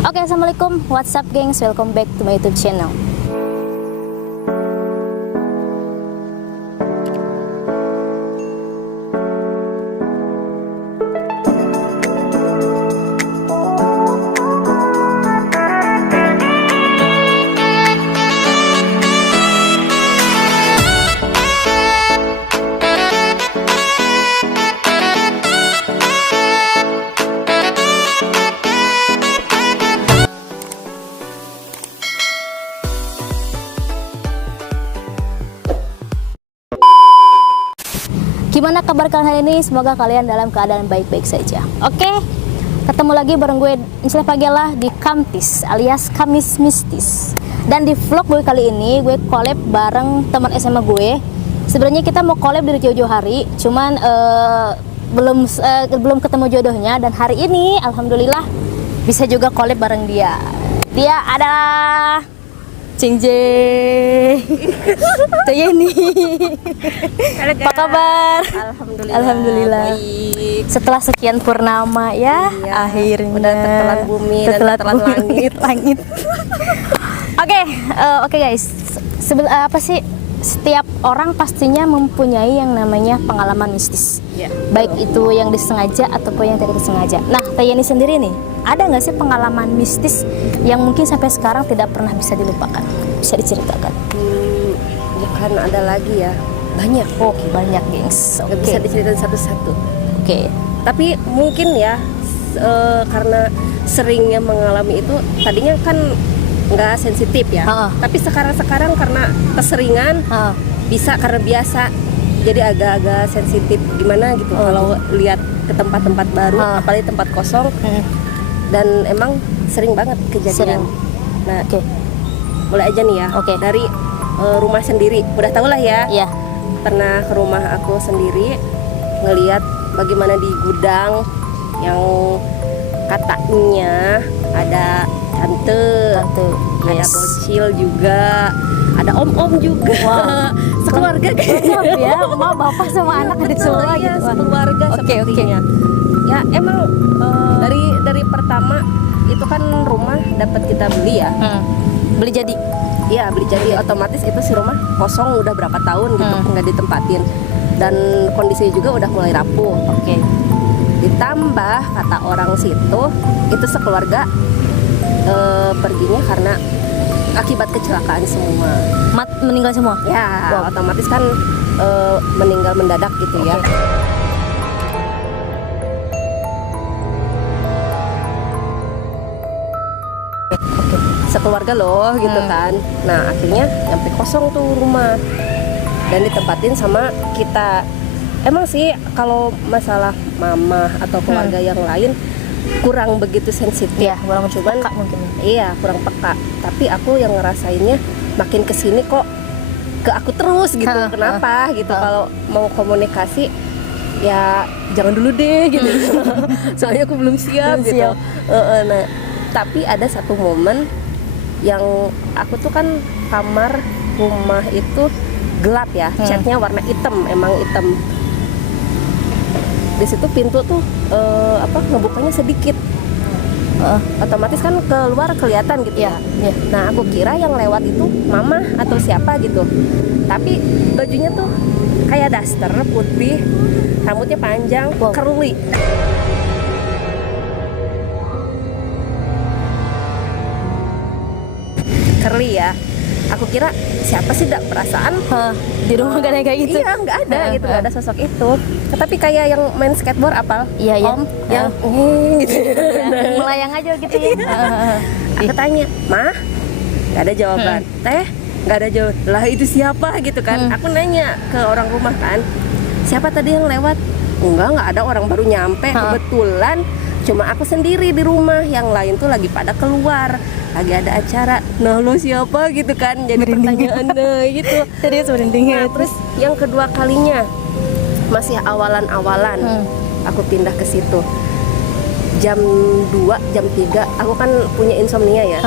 Oke, assalamualaikum, what's up gengs, welcome back to my YouTube channel. Gimana kabar kalian hari ini? Semoga kalian dalam keadaan baik-baik saja. Oke, ketemu lagi bareng gue Insya Fagela di Kamtis alias Kamis Mistis. Dan di vlog gue kali ini gue collab bareng teman SMA gue. Sebenarnya kita mau collab dari jauh-jauh hari, cuman belum ketemu jodohnya. Dan hari ini alhamdulillah bisa juga collab bareng dia. Dia adalah Cingje Tayeni. Apa kabar? Alhamdulillah. Baik. Setelah sekian purnama ya, Iya, akhirnya udah tertelan bumi dan tertelan langit. Oke guys. Apa sih? Setiap orang pastinya mempunyai yang namanya pengalaman mistis. Ya, Baik itu yang disengaja ataupun yang tidak disengaja. Nah, Tayeni sendiri nih, ada nggak sih pengalaman mistis yang mungkin sampai sekarang tidak pernah bisa dilupakan? Bisa diceritakan? Bukan ada lagi ya, banyak. Oh, banyak, gengs. Nggak bisa diceritain satu-satu. Oke. Tapi mungkin ya, karena seringnya mengalami itu, tadinya kan nggak sensitif ya. Tapi sekarang karena keseringan, bisa karena biasa, jadi agak-agak sensitif gimana gitu. Kalau lihat ke tempat-tempat baru, apalagi tempat kosong, dan emang sering banget kejadian. Nah, mulai aja nih ya. Dari rumah sendiri, udah tau lah ya. Pernah ke rumah aku sendiri, ngelihat bagaimana di gudang yang katanya ada tante, ada bocil juga, ada om-om juga. Sekeluarga kayaknya ya, emak, bapak sama anak ada semua ya, gitu. sekeluarga sepertinya. Ya emang dari pertama itu kan rumah dapat kita beli ya. Beli jadi. Iya, beli jadi, otomatis itu si rumah kosong udah berapa tahun gitu, nggak ditempatin, dan kondisinya juga udah mulai rapuh. Ditambah kata orang situ, itu sekeluarga perginya karena akibat kecelakaan semua. Meninggal semua? Ya, otomatis kan meninggal mendadak gitu ya. Sekeluarga loh gitu kan. Nah, akhirnya sampai kosong tuh rumah dan ditempatin sama kita. Emang sih kalau masalah mama atau keluarga yang lain kurang begitu sensitif. Kurang peka mungkin. Iya, kurang peka. Tapi aku yang ngerasainnya makin kesini kok ke aku terus gitu. Kenapa gitu? Kalau mau komunikasi ya jangan dulu deh gitu. Soalnya aku belum siap gitu. Nah, tapi ada satu momen yang aku tuh kan kamar rumah itu gelap ya, catnya warna hitam, emang hitam. Di situ pintu tuh ngebukanya sedikit, otomatis kan keluar kelihatan gitu ya. Nah, aku kira yang lewat itu mama atau siapa gitu, tapi bajunya tuh kayak daster putih, rambutnya panjang, curly. Curly ya, aku kira siapa sih, dak perasaan di rumah gak ada kayak gitu. Iya, nggak ada gitu, nggak ada sosok itu. Tapi kayak yang main skateboard apal, om yang gitu, melayang aja gitu ya. Aku tanya, mah, nggak ada jawaban. Teh, nggak ada jawaban. Lah itu siapa gitu kan? Aku nanya ke orang rumah kan, siapa tadi yang lewat? Nggak ada, orang baru nyampe. Kebetulan cuma aku sendiri di rumah, yang lain tuh lagi pada keluar, lagi ada acara. Nah, lo siapa gitu kan, jadi pertanyaan gitu. Serius merinding. Nah, terus yang kedua kalinya masih awalan-awalan, aku pindah ke situ jam 2, jam 3. Aku kan punya insomnia ya.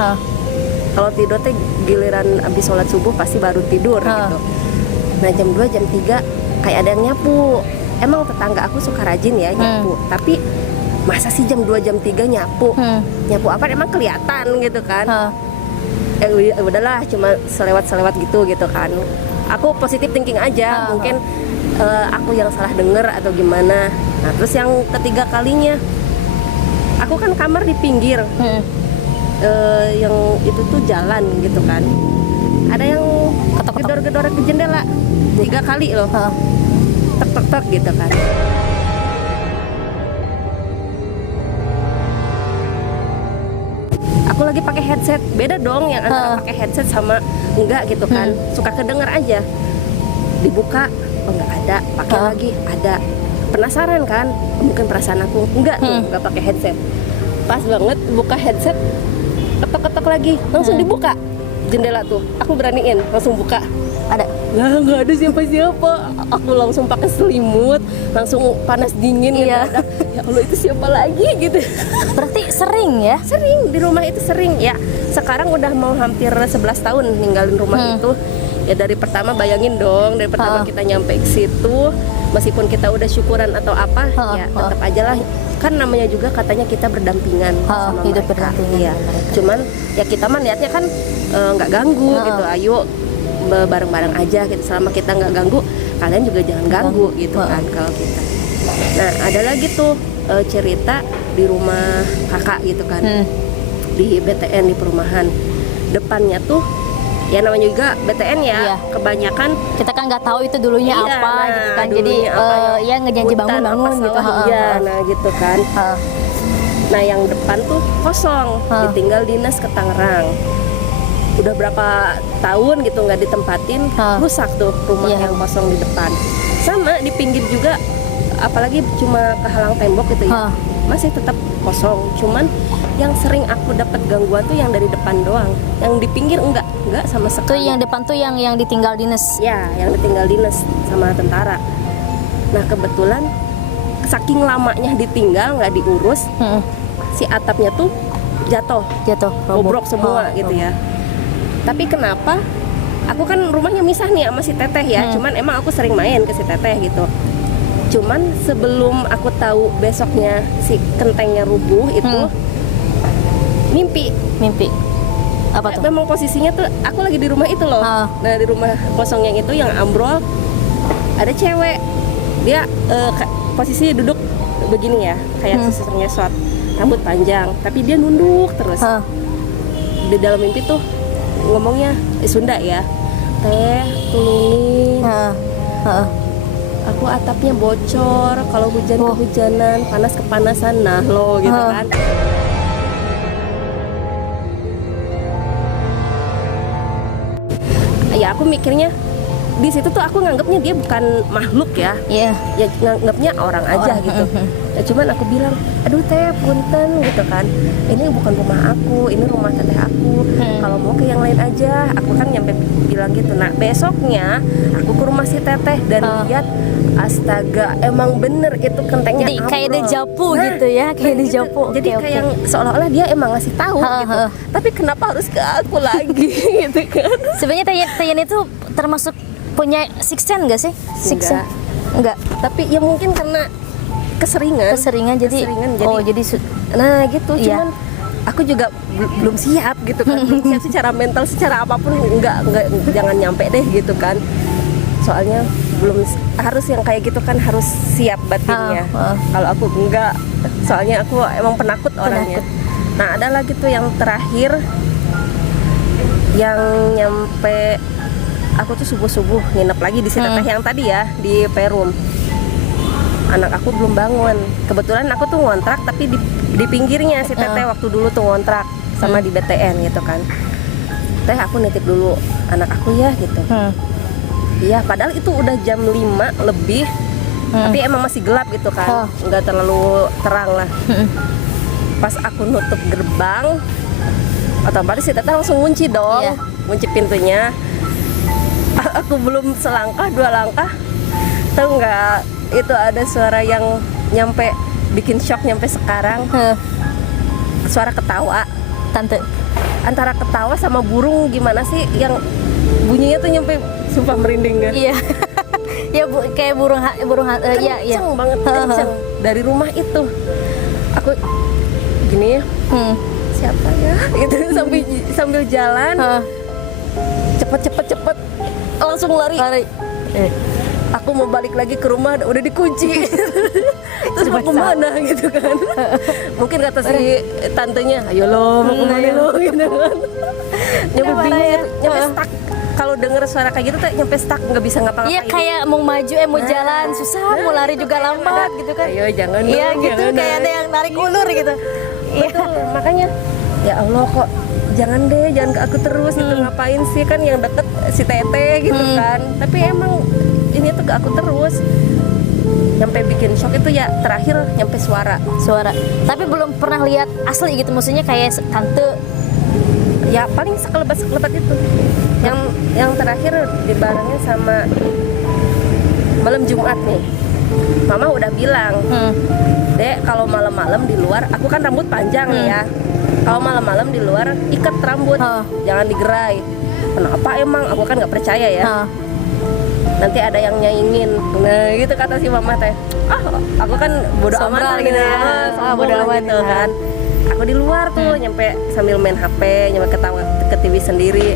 Kalau tidur teh giliran abis sholat subuh pasti baru tidur gitu. Nah, jam 2, jam 3 kayak ada yang nyapu. Emang tetangga aku suka rajin ya nyapu, tapi masa sih jam 2 jam 3 nyapu? Nyapu apa emang kelihatan gitu kan. Udahlah cuma selewat gitu kan. Aku positif thinking aja, mungkin aku yang salah denger atau gimana. Nah terus yang ketiga kalinya, aku kan kamar di pinggir, yang itu tuh jalan gitu kan. Ada yang gedor-gedor ke jendela 3 kali loh, tek gitu kan. Aku lagi pakai headset, beda dong yang antara pakai headset sama enggak gitu kan. Suka kedenger aja. Dibuka, oh enggak ada, pakai lagi ada. Penasaran kan? Mungkin perasaan aku enggak tuh, enggak pakai headset. Pas banget buka headset, ketok-ketok lagi, langsung dibuka jendela tuh. Aku beraniin, langsung buka. Ada? Nggak ada siapa-siapa. Aku langsung pakai selimut, langsung panas dingin gitu. Ya Allah, itu siapa lagi gitu. Berarti sering ya? Sering, di rumah itu sering ya. Sekarang udah mau hampir 11 tahun ninggalin rumah itu. Ya dari pertama bayangin dong, dari pertama kita nyampe ke situ, meskipun kita udah syukuran atau apa, ya tetap aja lah. Kan namanya juga katanya kita berdampingan sama hidup mereka. berdampingan Iya. Cuman ya kita mah niatnya kan nggak ganggu gitu. Ayo bareng-bareng aja gitu. Selama kita nggak ganggu, kalian juga jangan ganggu gitu kan kalau kita. Nah ada lagi tuh cerita di rumah kakak gitu kan, di BTN, di perumahan. Depannya tuh ya namanya juga BTN ya, kebanyakan kita kan nggak tahu itu dulunya apa gitu kan. Jadi ya ngejanji bangun gitu. Iya, nah gitu kan. Nah yang depan tuh kosong, ditinggal dinas ke Tangerang. Udah berapa tahun gitu nggak ditempatin, rusak tuh rumah yang kosong di depan. Sama di pinggir juga, apalagi cuma kehalang tembok gitu ya, masih tetap kosong. Cuman yang sering aku dapat gangguan tuh yang dari depan doang, yang di pinggir enggak sama sekali. Tuh yang depan tuh yang ditinggal dinas. Ya, yang ditinggal dinas sama tentara. Nah kebetulan saking lamanya ditinggal nggak diurus, si atapnya tuh jatuh, bobrok semua gitu ya. Tapi kenapa? Aku kan rumahnya misah nih sama si Teteh ya. Cuman emang aku sering main ke si Teteh gitu. Cuman sebelum aku tahu besoknya si kentengnya rubuh itu, mimpi. Apa tuh? Memang posisinya tuh aku lagi di rumah itu loh. Nah di rumah kosong yang itu yang ambrol, ada cewek. Dia posisinya duduk begini ya, kayak susurnya shot, rambut panjang, tapi dia nunduk terus. Di dalam mimpi tuh ngomongnya Sunda ya, Teh tulungin, aku atapnya bocor, kalau hujan kehujanan, panas kepanasan, nah lo gitu kan. Ya aku mikirnya di situ tuh aku nganggapnya dia bukan makhluk ya, ya nganggapnya orang aja gitu. Ya, cuman aku bilang, aduh Teh punten gitu kan, ini bukan rumah aku, ini rumah Teteh aku. Kalau mau ke yang lain aja, aku kan nyampe bilang gitu. Nah besoknya aku ke rumah si Teteh dan lihat, astaga emang bener itu kentengnya. Jadi kayak dejavu gitu ya, kayak dejavu. Jadi kayak seolah-olah dia emang ngasih tahu gitu. Tapi kenapa harus ke aku lagi gitu kan? Sebenarnya Tayan itu termasuk punya sixth sense gak sih? Enggak. Tapi ya mungkin karena keseringan jadi nah gitu. Cuman aku juga belum siap gitu kan. Belum siap secara mental, secara apapun enggak jangan nyampe deh gitu kan. Soalnya belum harus yang kayak gitu kan, harus siap batinnya. Kalau aku enggak, soalnya aku emang penakut orangnya. Nah ada lagi tuh yang terakhir yang nyampe, aku tuh subuh nginep lagi di si Teteh yang tadi ya, di Perum. Anak aku belum bangun. Kebetulan aku tuh ngontrak tapi di pinggirnya si Teteh waktu dulu tuh ngontrak sama di BTN gitu kan. Teh aku nitip dulu anak aku ya gitu. Iya, padahal itu udah jam 5 lebih. Tapi emang masih gelap gitu kan. Nggak terlalu terang lah. Pas aku nutup gerbang, otomatis si Teteh langsung ngunci dong. Ngunci pintunya. Aku belum selangkah, 2 langkah, tahu nggak, itu ada suara yang nyampe bikin shock nyampe sekarang. Suara ketawa tante, antara ketawa sama burung gimana sih yang bunyinya tuh nyampe sumpah merinding kan. Iya. Ya kayak burung kenceng banget, kenceng dari rumah itu. aku gini ya, siapa ya gitu sambil jalan, cepet langsung lari. Aku mau balik lagi ke rumah udah dikunci. Terus mau kemana gitu kan. Mungkin kata si tantenya, ayo lo mau kemana lo gitu kan. Nyampe bingung gitu, nyampe stuck. Kalau denger suara kayak gitu tuh nyampe stuck, nggak bisa ngapa-ngapain. Iya, kayak mau maju mau jalan susah, mau lari juga lambat gitu kan. Ayo jangan dong. Iya gitu, kayak ada yang narik ulur gitu. Betul, makanya ya Allah kok jangan deh, jangan ke aku terus gitu, ngapain sih, kan yang deket si Tete gitu kan. Tapi emang ini tuh ke aku terus. Nyampe bikin shock itu ya terakhir nyampe suara. Tapi belum pernah lihat asli gitu, maksudnya kayak tante. Ya paling sekelebat itu. Yang terakhir dibarengin sama malam Jumat nih. Mama udah bilang, Dek, kalau malam-malam di luar, aku kan rambut panjang nih ya. Kalau malam-malam di luar ikat rambut, jangan digerai. Kenapa emang? Aku kan nggak percaya ya. Nanti ada yang nyaingin. Nah gitu kata si mama teh. Aku kan bodo amat gitu ya. Bodo amat gitu kan. Aku di luar tuh nyampe sambil main HP, nyampe ketawa ke TV sendiri.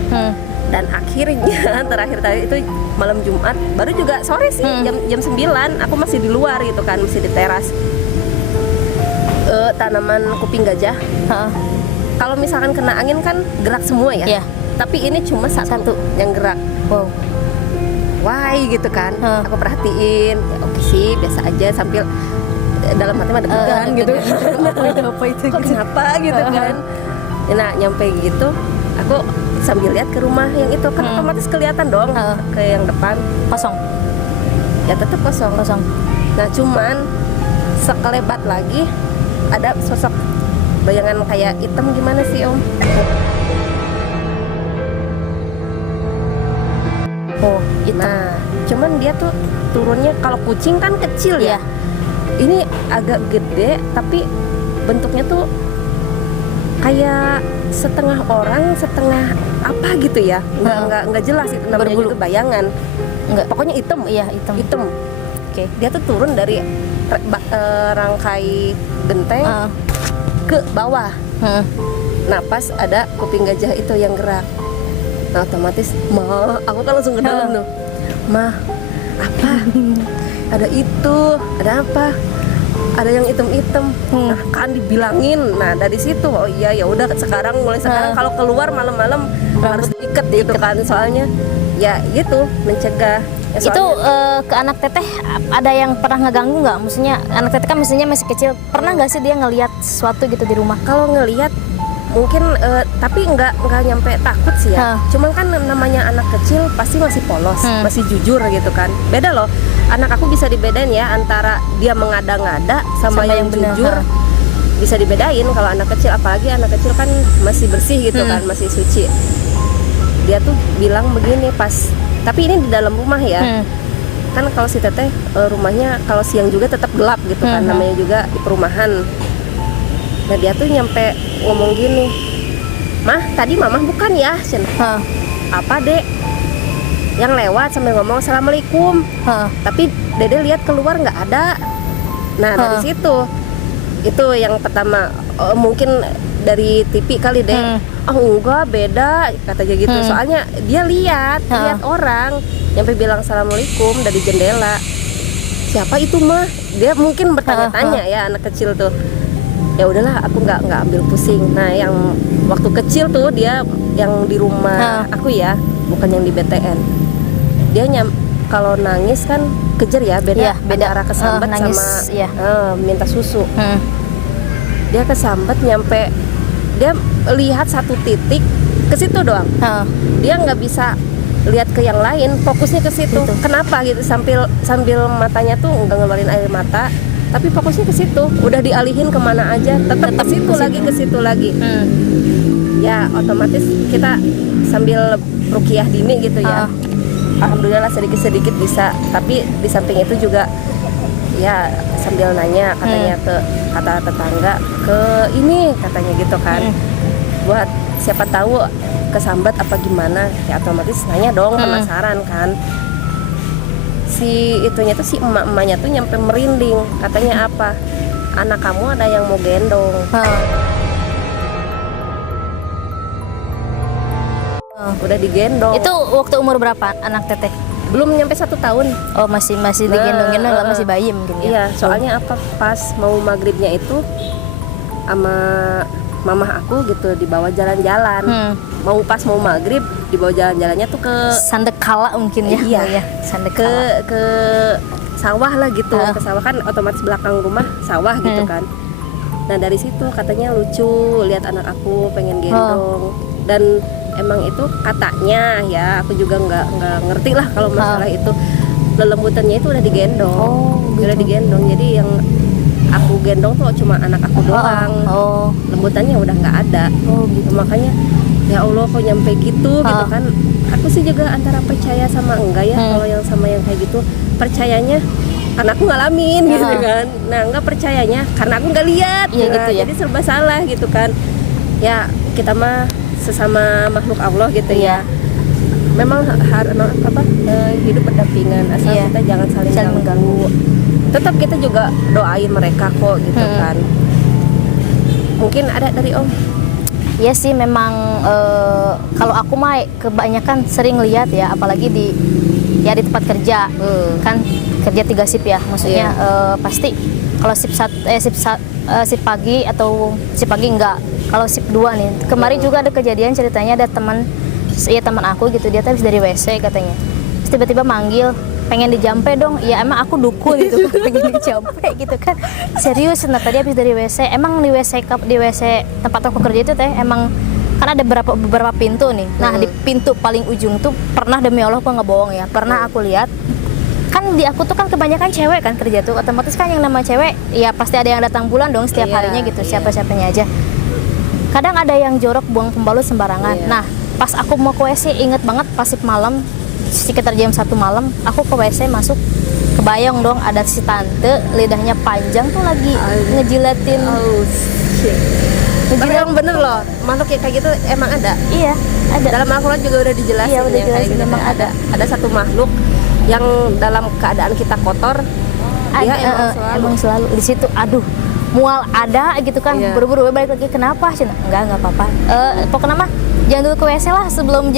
Dan akhirnya terakhir tadi itu malam Jumat, baru juga sore sih, jam 9 aku masih di luar gitu kan, masih di teras. Tanaman kuping gajah. Kalau misalkan kena angin kan gerak semua ya. Tapi ini cuma satu yang gerak. Wow. Why gitu kan. Aku perhatiin, ya oke sih, biasa aja, sambil dalam hati mah deg-degan gitu. Apa itu? Kok kenapa gitu kan. Nah nyampe gitu, aku sambil lihat ke rumah yang itu, kan otomatis kelihatan dong ke yang depan. Kosong. Ya tetap kosong. Nah cuman sekelebat lagi ada sosok bayangan kayak hitam, gimana sih Om? Oh, hitam. Nah, cuman dia tuh turunnya, kalau kucing kan kecil ya. Ini agak gede tapi bentuknya tuh kayak setengah orang, setengah apa gitu ya. Nggak jelas itu namanya, juga bayangan. Pokoknya hitam. Iya, hitam. Oke, dia tuh turun dari rangkai genteng ke bawah. Nah, pas ada kuping gajah itu yang gerak. Nah, otomatis aku kan langsung ke dalam tuh. Ma, apa? Ada itu, ada apa? Ada yang hitam-hitam. Nah, kan dibilangin. Nah, dari situ oh iya ya udah, mulai sekarang kalau keluar malam-malam harus diikat gitu kan, soalnya ya gitu mencegah. Ya, itu ke anak teteh ada yang pernah ngeganggu nggak? Maksudnya anak teteh kan mestinya masih kecil, pernah nggak sih dia ngelihat sesuatu gitu di rumah? Kalau ngelihat mungkin tapi nggak nyampe takut sih ya. Cuman kan namanya anak kecil pasti masih polos, masih jujur gitu kan. Beda loh, anak aku bisa dibedain ya antara dia mengada-ngada sama yang jujur. Bisa dibedain kalau anak kecil, apalagi anak kecil kan masih bersih gitu kan, masih suci. Dia tuh bilang begini pas, tapi ini di dalam rumah ya. Kan kalau si Teteh rumahnya kalau siang juga tetap gelap gitu kan, namanya juga di perumahan. Nah dia tuh nyampe ngomong gini, Mah tadi mamah bukan ya? Apa Dek? Yang lewat sambil ngomong Assalamualaikum. Tapi Dede lihat keluar nggak ada. Nah dari situ, itu yang pertama. Mungkin dari TV kali Dek. Enggak, beda katanya gitu. Soalnya dia lihat orang nyampe bilang Assalamualaikum dari jendela. Siapa itu Mah? Dia mungkin bertanya-tanya ya, anak kecil tuh. Ya udahlah, aku nggak ambil pusing. Nah yang waktu kecil tuh dia yang di rumah aku ya, bukan yang di BTN. Dia kalau nangis kan kejer ya, beda antara kesambat nangis, sama minta susu. Dia kesambet nyampe, dia lihat satu titik ke situ doang. Dia nggak bisa lihat ke yang lain, fokusnya ke situ. Kenapa gitu? Sambil matanya tuh nggak ngeluarin air mata, tapi fokusnya ke situ. Udah dialihin kemana aja, tetap ke situ lagi. Ya otomatis kita sambil ruqyah dini gitu ya. Alhamdulillah sedikit bisa. Tapi di samping itu juga ya sambil nanya katanya ke kata tetangga, ke ini katanya gitu kan. Buat siapa tahu kesambat apa gimana, ya otomatis nanya dong, penasaran kan. Si itunya tuh, si emak-emaknya tuh nyampe merinding. Katanya apa? anak kamu ada yang mau gendong. Udah digendong. Itu waktu umur berapa anak teteh? Belum nyampe 1 tahun. Oh, masih digendong-gendong lah, masih bayi mungkin ya. Iya, soalnya apa, pas mau maghribnya itu sama mamah aku gitu dibawa jalan-jalan. Mau maghrib dibawa jalan-jalannya tuh ke Sandekala mungkin ya. Iya, Sandekala. ke sawah lah gitu. Ke sawah kan otomatis belakang rumah sawah gitu kan. Nah, dari situ katanya lucu lihat anak aku pengen gendong. Dan emang itu katanya ya, aku juga nggak ngerti lah kalau masalah itu. Lelembutannya itu udah digendong. Udah digendong. Jadi yang aku gendong tuh cuma anak aku doang. Lembutannya udah nggak ada. Gitu. Makanya ya Allah kok nyampe gitu gitu kan. Aku sih juga antara percaya sama enggak ya. Kalau yang sama yang kayak gitu, percayanya karena aku ngalamin gitu kan. Nah, enggak percayanya karena aku nggak lihat. Iya, gitu ya. Jadi serba salah gitu kan. Ya kita mah sesama makhluk Allah gitu ya. Memang hidup berdampingan, asal kita jangan saling mengganggu. Tetap kita juga doain mereka kok gitu kan. Mungkin ada dari Om. Iya sih, memang kalau aku mah kebanyakan sering lihat ya, apalagi di tempat kerja. Kan kerja 3 shift ya, maksudnya pasti kalau shift pagi atau shift pagi enggak, kalau shift 2 nih. Kemarin juga ada kejadian, ceritanya ada teman aku gitu, dia habis dari WC katanya. Terus tiba-tiba manggil, pengen dijampe dong. Ya emang aku dukun gitu kan, pengen dijampe gitu kan. Serius, nah tadi habis dari WC. Emang di WC tempat aku kerja itu teh emang kan ada beberapa pintu nih. Nah, di pintu paling ujung tuh pernah, demi Allah aku nggak bohong ya, pernah aku lihat. Kan di aku tuh kan kebanyakan cewek kan kerja tuh, otomatis kan yang nama cewek ya pasti ada yang datang bulan dong setiap harinya gitu, siapa-siapanya aja. Kadang ada yang jorok buang pembalut sembarangan. Nah, pas aku mau ke WC, inget banget pas malam sekitar jam 1 malam, aku ke WC masuk, kebayang dong ada si tante lidahnya panjang tuh lagi ngejilatin. Tapi yang bener loh, makhluk yang kayak gitu emang ada. Iya, ada. Dalam Al-Quran juga udah dijelasin. Iya, udah dijelasin, gitu. memang ada. Ada satu makhluk yang dalam keadaan kita kotor, dia emang selalu di situ. Aduh, mual ada gitu kan. Buru-buru balik lagi, kenapa? Enggak apa-apa. Pokoknya mah jangan dulu ke WC lah sebelum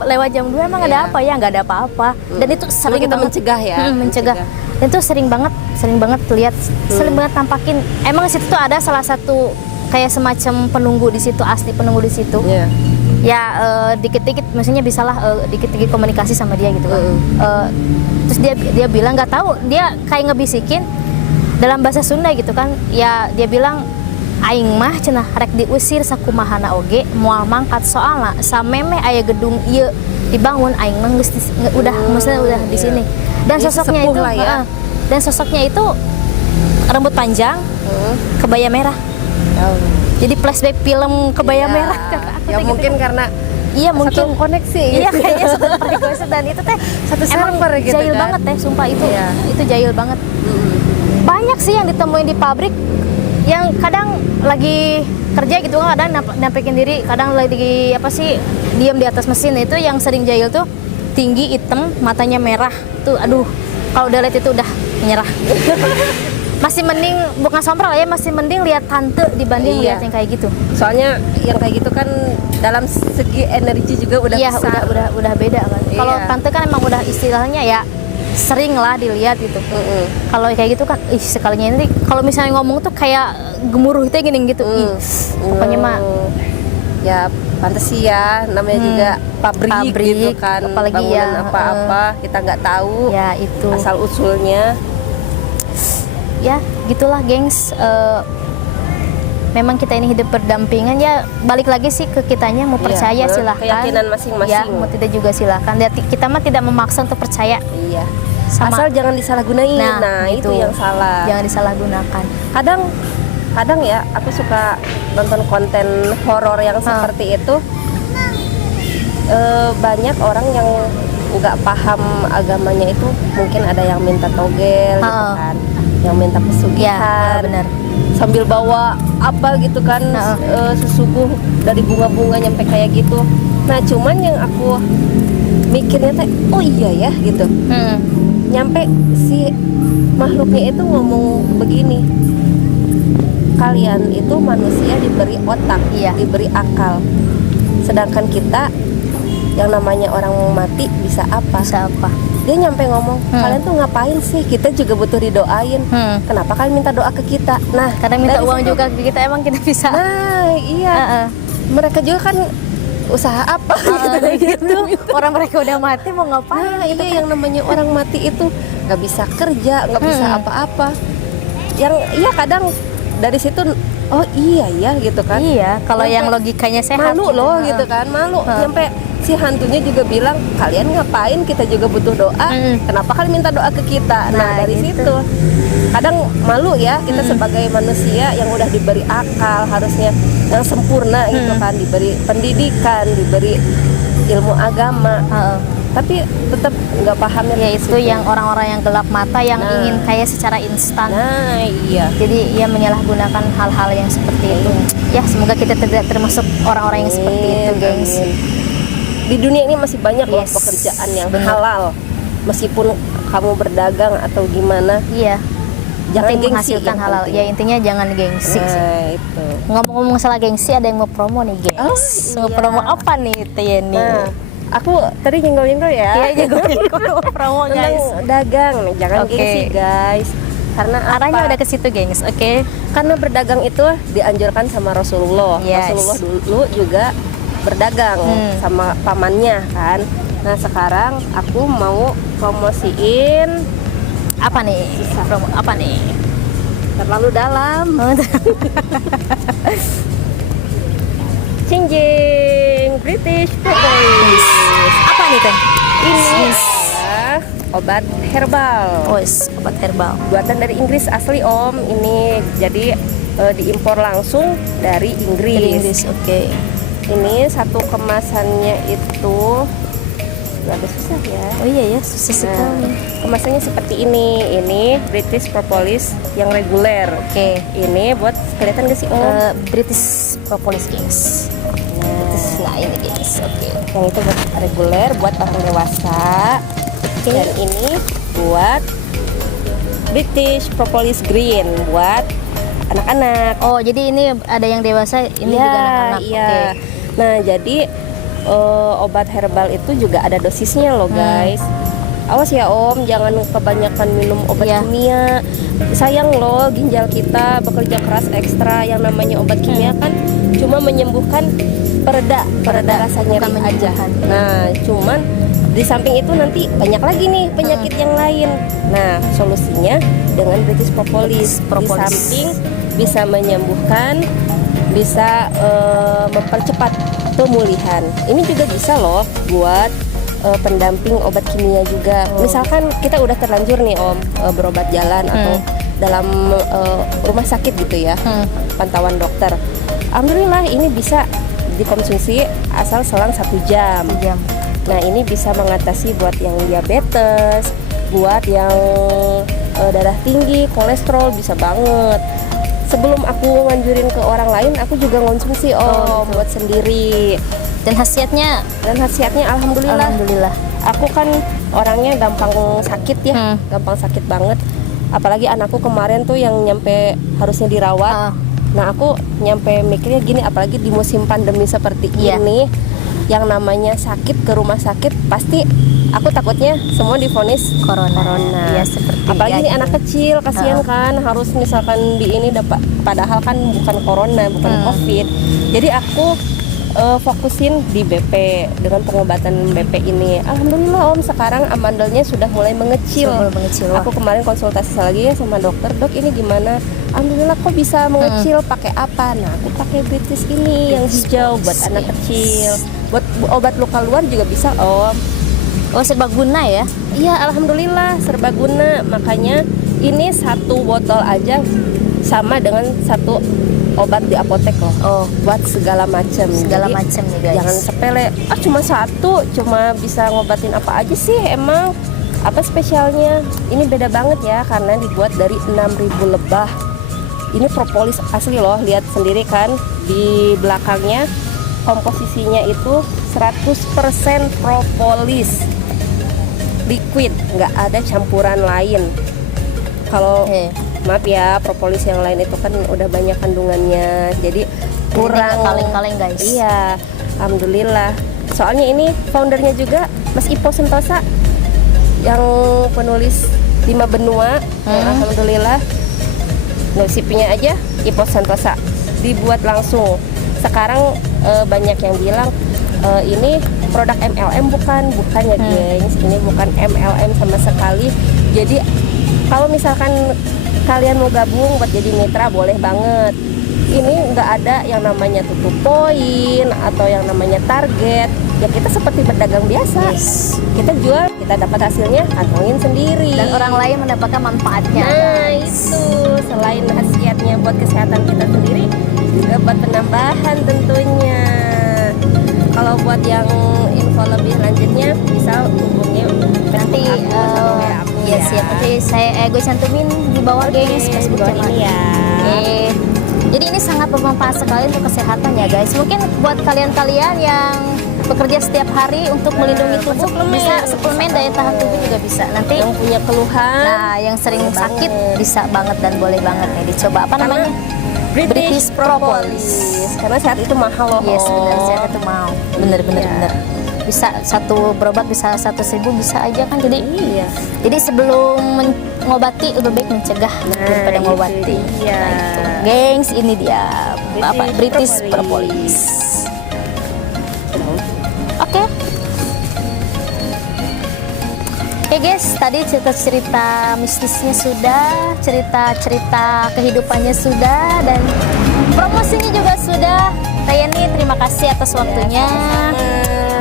lewat jam 2. Emang ada apa ya? Nggak ada apa-apa. Dan itu sering kita banget mencegah ya. Mencegah. Dan itu sering banget lihat, sering banget tampakin. Emang di situ tuh ada salah satu kayak semacam penunggu di situ, asli penunggu di situ. Ya dikit-dikit, maksudnya bisalah dikit-dikit komunikasi sama dia gitu kan. Terus dia bilang, nggak tahu, dia kayak ngebisikin dalam bahasa Sunda gitu kan. Ya dia bilang, aing mah cenah rek diusir sakumahana oge moal mangkat soalna sameme aya gedung ieu dibangun, aing mah udah maksudnya udah di sini. Dan sosoknya itu dan sosoknya itu rambut panjang, kebaya merah. Jadi flashback film kebaya merah. Ya mungkin gitu. Karena mungkin satu koneksi. Iya, kayaknya satu frekuensi, dan itu teh satu emang server gitu jahil kan. banget teh, sumpah itu jahil banget. Banyak sih yang ditemuin di pabrik, yang kadang lagi kerja gitu kan, kadang nampekin diri, kadang lagi diam di atas mesin. Itu yang sering jahil tuh tinggi, hitam, matanya merah tuh. Aduh, kalau udah lihat itu udah menyerah. Masih mending bukan sompral ya, masih mending lihat tante dibanding lihat yang kayak gitu. Soalnya yang kayak gitu kan dalam segi energi juga udah besar. udah beda kan. Kalau tante kan emang udah istilahnya ya sering lah dilihat gitu. Kalau kayak gitu kan, sekalinya ini kalau misalnya ngomong tuh kayak gemuruh itu gini gitu. Pokoknya mah ya pantes sih ya, namanya juga pabrik gitu kan, apalagi bangunan apa-apa kita nggak tahu ya itu asal usulnya. Ya gitulah gengs, memang kita ini hidup berdampingan ya. Balik lagi sih ke kitanya, mau percaya silahkan, keyakinan masing-masing ya, mau tidak juga silahkan. Kita mah tidak memaksa untuk percaya, asal jangan disalahgunain. Nah gitu. itu yang salah, jangan disalahgunakan. Kadang ya aku suka nonton konten horor yang seperti itu. Banyak orang yang nggak paham agamanya itu, mungkin ada yang minta togel gitu kan, yang minta pesugihan, benar, sambil bawa apa gitu kan, sesuguh dari bunga-bunga nyampe kayak gitu. Nah cuman yang aku mikirnya teh, oh iya ya gitu, nyampe si makhluknya itu ngomong begini, kalian itu manusia diberi otak, Iya. diberi akal. Sedangkan kita yang namanya orang mati bisa apa? Bisa apa? Dia nyampe ngomong, kalian tuh ngapain sih? Kita juga butuh didoain. Kenapa kalian minta doa ke kita? Nah, Kadang minta dari uang situ- juga ke kita, emang kita bisa. Nah, iya. Mereka juga kan usaha apa Gitu. Orang mereka udah mati mau ngapain? Nah, iya, yang namanya orang mati itu nggak bisa kerja, nggak bisa apa-apa. Yang iya kadang dari situ, oh iya ya gitu kan. Iya, kalau Nyampe yang logikanya sehat. malu loh gitu kan, malu. Nyampe si hantunya juga bilang, kalian ngapain? Kita juga butuh doa. Kenapa kalian minta doa ke kita? Nah, dari gitu. situ kadang malu ya kita sebagai manusia yang udah diberi akal, harusnya yang sempurna gitu kan, diberi pendidikan, diberi ilmu agama, tapi tetap nggak pahamnya Ya di itu situ. yang orang-orang yang gelap mata yang Nah. ingin kaya secara instan. Nah, iya. Jadi ia menyalahgunakan hal-hal yang seperti itu. Ya semoga kita tidak termasuk orang-orang yang seperti itu, gengs. Amin. Di dunia ini masih banyak loh Yes, pekerjaan yang bener. halal. Meskipun kamu berdagang atau gimana, Iya. jangan Penting gengsi menghasilkan yang halal. penting. Ya intinya jangan gengsi. sih. Nah, itu. Ngomong-ngomong masalah gengsi, ada yang mau promo nih, gengs. Oh, Mau iya. promo apa nih, Tieni? Nah, aku tadi nyenggol-nyenggol ya. Iya, gue promo, Tentang guys. dagang nih, jangan Oke. gengsi guys. Karena Arahnya apa? udah ke situ, gengs. Oke. Karena berdagang itu dianjurkan sama Rasulullah. Yes. Rasulullah dulu juga berdagang sama pamannya kan. Nah, sekarang aku mau promosiin Apa nih? Promo apa nih? terlalu dalam. Oh, Cingjing British Propolis. apa nih, Teh? Ini adalah obat herbal Obat herbal. buatan dari Inggris asli Om. Ini jadi diimpor langsung dari Inggris. Dari Inggris, oke. Ini satu kemasannya itu agak susah ya. Oh iya ya, susah sekali. Kemasannya seperti ini. Ini British Propolis yang reguler. Oke. Ini buat kelihatan gak sih Om? British Propolis, gengs. Nah ini, gengs. Oke. Yang itu buat reguler, buat orang dewasa. Dan ini buat British Propolis Green buat anak-anak. Oh, jadi ini ada yang dewasa, ini Iya, juga anak-anak. iya. Oke. Nah, jadi obat herbal itu juga ada dosisnya loh, guys. Awas ya Om, jangan kebanyakan minum obat Iya. kimia. Sayang loh, ginjal kita bekerja keras ekstra. Yang namanya obat kimia kan cuma menyembuhkan pereda rasa nyeri bukan aja. menyembuhkan. Nah, cuman di samping itu nanti banyak lagi nih penyakit yang lain. Nah, solusinya dengan British Propolis. Di Propolis. samping bisa menyembuhkan, bisa mempercepat pemulihan. Ini juga bisa loh buat pendamping obat kimia juga. Misalkan kita udah terlanjur nih Om berobat jalan atau dalam rumah sakit gitu ya, pantauan dokter. Alhamdulillah ini bisa dikonsumsi asal selang 1 jam. Jam. Nah, ini bisa mengatasi buat yang diabetes, buat yang darah tinggi, kolesterol bisa banget. Sebelum aku nganjurin ke orang lain, aku juga konsumsi Om buat sendiri. Dan khasiatnya, Dan khasiatnya alhamdulillah. Aku kan orangnya gampang sakit ya, gampang sakit banget. Apalagi anakku kemarin tuh yang nyampe harusnya dirawat. Nah, aku nyampe mikirnya gini, apalagi di musim pandemi seperti Iya. ini, yang namanya sakit ke rumah sakit, pasti aku takutnya semua divonis corona. Iya, seperti apalagi ini ya, anak kecil, kasihan kan, harus misalkan di ini dapat, padahal kan bukan corona, bukan covid. Jadi aku fokusin di BP dengan pengobatan BP ini. Alhamdulillah Om, sekarang amandelnya sudah mulai mengecil. Sudah mulai mengecil, wah. Aku kemarin konsultasi lagi ya sama dokter, dok ini gimana? Alhamdulillah kok bisa mengecil, pakai apa? Nah, aku pakai British ini yang hijau buat anak kecil. Buat obat luka luar juga bisa Om. Oh, serbaguna ya? Iya, alhamdulillah serbaguna. Makanya ini satu botol aja sama dengan satu obat di apotek loh. Oh, Buat segala macam. segala Jadi, macam nih, guys. jangan sepele. Cuma satu, cuma bisa ngobatin apa aja sih emang? Apa spesialnya? Ini beda banget ya karena dibuat dari 6.000 lebah. Ini propolis asli loh, lihat sendiri kan di belakangnya komposisinya itu 100% propolis. Liquid, nggak ada campuran lain. Kalau maaf ya, propolis yang lain itu kan udah banyak kandungannya, jadi kurang kaleng-kaleng guys. Iya, alhamdulillah. Soalnya ini foundernya juga Mas Ipo Sentosa yang penulis 5 benua. Alhamdulillah nasibnya aja Ipo Sentosa dibuat langsung. Sekarang banyak yang bilang ini produk MLM, bukan ya gengs, ini bukan MLM sama sekali. Jadi kalau misalkan kalian mau gabung buat jadi mitra boleh banget. Ini nggak ada yang namanya tutup poin atau yang namanya target. Ya kita seperti berdagang biasa. Kita jual, kita dapat hasilnya, kantongin sendiri. Dan orang lain mendapatkan manfaatnya. Nah itu, selain khasiatnya buat kesehatan kita sendiri, juga buat penambahan tentunya. Kalau buat yang info lebih lanjutnya bisa hubungi nanti ya siap. Nanti gue cantumin di bawah gengs Facebook ini ya. Jadi ini sangat bermanfaat sekali untuk kesehatan ya guys. Mungkin buat kalian-kalian yang bekerja setiap hari untuk melindungi tubuh, bisa suplemen daya tahan tubuh juga bisa. Nanti yang punya keluhan, nah yang sering sakit bisa banget dan boleh banget nih dicoba. Apa namanya? British Propolis. Karena saat itu mahal loh. Yes, benar, saat itu mahal. Bener. Bisa satu berobat bisa 1.000 bisa aja kan. Jadi jadi sebelum mengobati lebih baik mencegah daripada mengobati. Iya. Nah, gengs, ini dia British Propolis. Oke. Oke guys, tadi cerita-cerita mistisnya sudah, cerita-cerita kehidupannya sudah, dan promosinya juga sudah. Tayani, terima kasih atas waktunya.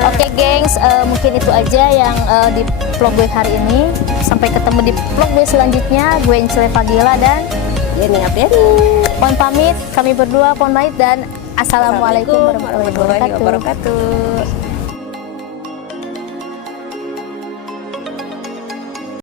Oke gengs, mungkin itu aja yang di vlog gue hari ini. Sampai ketemu di vlog gue selanjutnya. Gue Incele Fagila dan Yeni Apiani. Mohon pamit, kami berdua mohon pamit dan assalamualaikum warahmatullahi wabarakatuh.